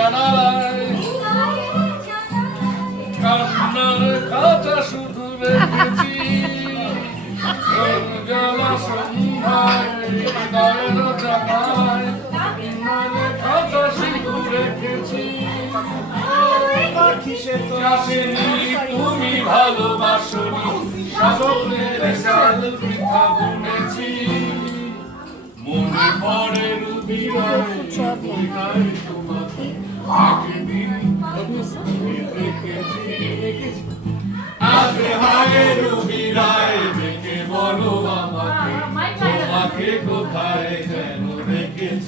জানালায় কান্নার খাতা শুধু রেখেছি জলা সন্ধ্যায় হৃদয়ের জানালায় কান্নার খাতা শুধু রেখেছি আসেনি তুমি ভালোবাসনি স্বপ্নের সাল বৃথা বুনেছি মনে পড়ে রুবিরায় তোমাকে একদিন আগে হায় রুবিরায় দেখে বলো আমাকে তোমাকে কোথায় যেন রেখেছি